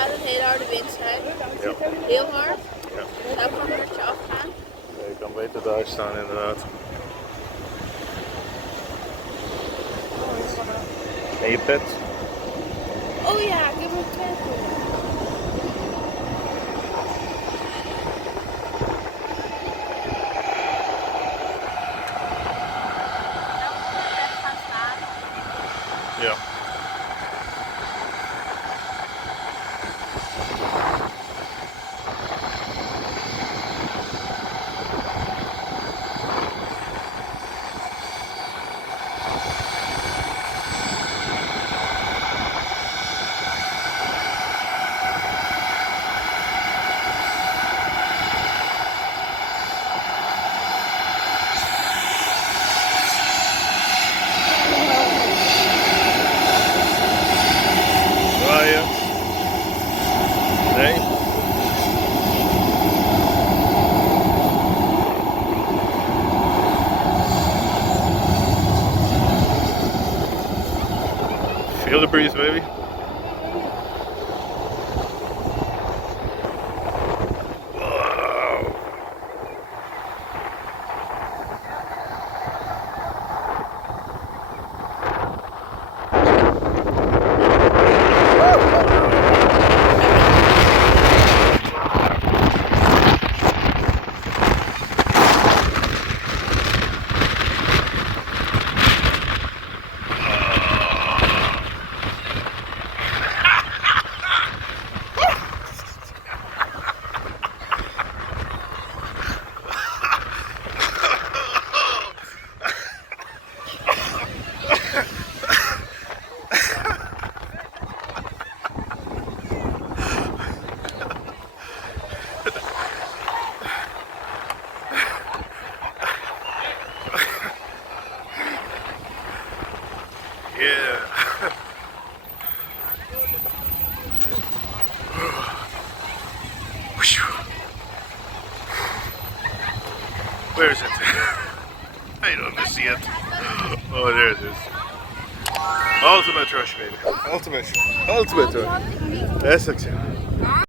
gaat een hele harde wind zijn. Ja. Heel hard. Ja. Zou ik gewoon met je afgaan? Ja, je kan beter daar staan inderdaad. En je pet? Oh ja, ik heb een pet. Ja. Draaien. Nee. Feel the breeze, baby. Wow. Yeah. Where is it? I don't see it. Oh, there it is. Ultimate rush, baby. Ultimate rush. That's it.